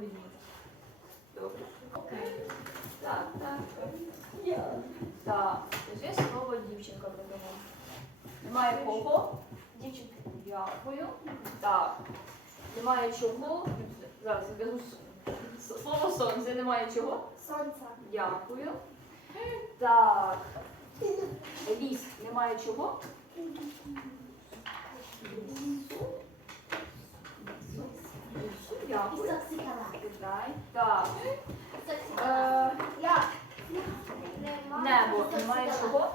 відмінку. Добре. Так, так. Так, вже слово дівчинка придумала. Немає кого? Дівчинки. Дякую. Так. Немає чого. Зараз я с- слово сонце. Немає чого? Сонце. Дякую. Так. Ліс. Немає чого? Лісу. Дякую. Дай. Так. Е, небо. Немає чого?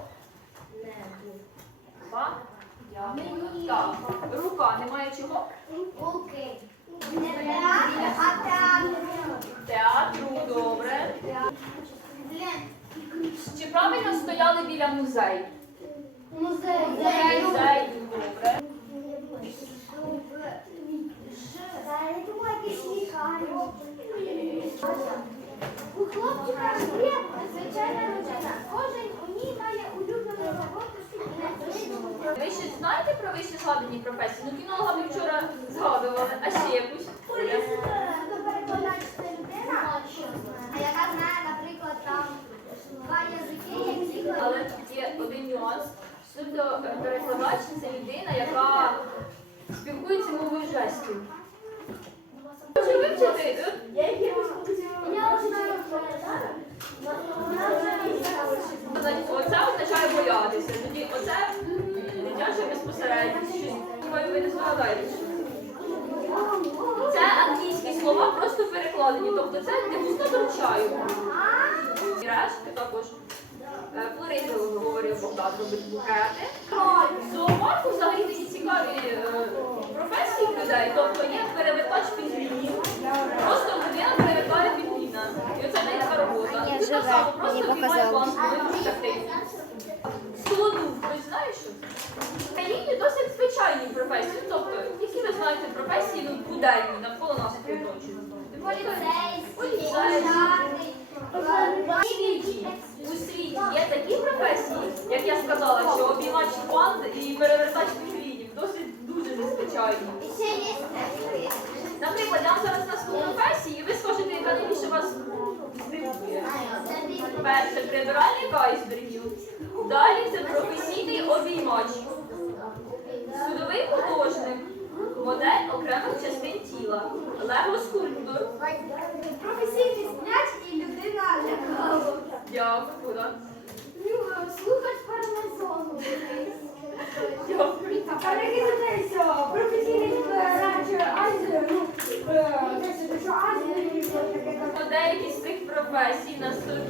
Ба. Дякую. Так. Рука. Немає чого? Руки. Театру. Добре. Чи правильно стояли біля музею? Музей. Музей. Добре. У хлопчика є звичайна родина. Кожен у ній має улюблену роботу і Ви ще знаєте про вище згадані професії? Ну, кінолога ми вчора згадували, а ще якусь. А яка знає, наприклад, там два язики, які Але тут є один нюанс. Тобто перекладач це людина, яка спілкується мовою жестів. Може вивчити? е, Оце означає боятися. Тоді оце дитяча безпосередність. Щось ви не згадаєте. Це англійські слова просто перекладені. Тобто це не пусто доручаю. І решти також. Е, Флоризу говорив Богдан робить букети. В зоопарку взагалі такі цікаві е, професії в людей. Тобто є перевертач пінгвінів. Просто людина перевертає пінгвіна. І оце не така робота. Ні, так само, просто показалось. банку, випустити. Слону, хтось знає що? В країні досить звичайні професії. Тобто, які ви знаєте професії, ну, буденні, навколо нас світі, у світі є такі професії, як я сказала, що обіймач панд і перевертач пінгвінів. Досить дуже незвичайні. Наприклад, я вам зараз назву професії, і ви скажете, яка найбільше вас здивує. Перше прибиральник айсбергів. Далі це професійний обіймач. Судовий художник. Модель окремих частин тіла. Лего-скульптор. Професійний м'яч і людина лякала. Дякую. Професій на столі.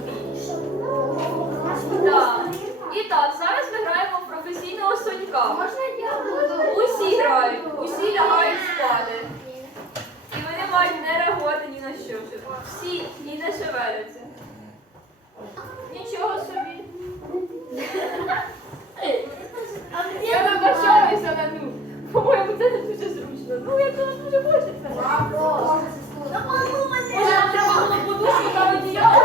Так. І так, зараз ми граємо в професійного сонька. Можна я буду? Усі грають, усі лягають спати. І вони мають не реагувати ні на що. Всі і не шевеляться. Нічого собі. Я вибачаюся на ну. По-моєму, це не дуже зручно. Ну, як воно дуже хочеться. Може, нам треба було подушку та одіяло?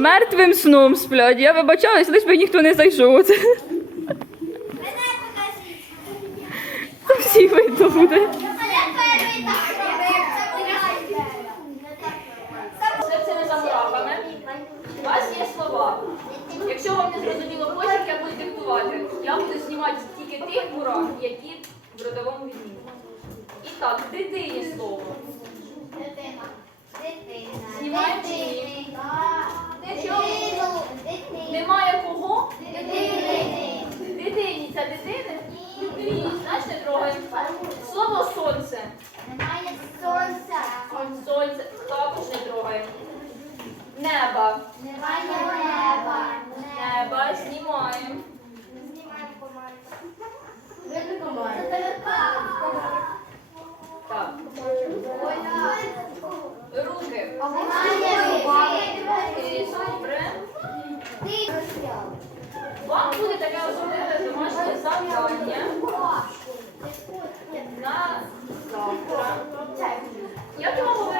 Мертвим сном сплять. Я вибачаюсь, лиш би ніхто не зайшов. Мене покажіть. Всі видно буде. У вас є слова. Якщо вам не зрозуміло потім, я буду диктувати. Я буду знімати тільки тих мурах, які в родовому відмінку. І так, дитині слово. Дитина. Дитина. Знімаємо чи ні? Немає кого? Дитини. Дитині це дитини? Ні, Знаєш, не трогаємо. Слово сонце. Немає сонця. Сонце також не трогаємо. Неба. Немає неба. Неба знімаємо. Знімаємо команду. Так. Руки. Е, Добре. Вам буде таке особливе домашнє завдання на завтра. Я вам говорила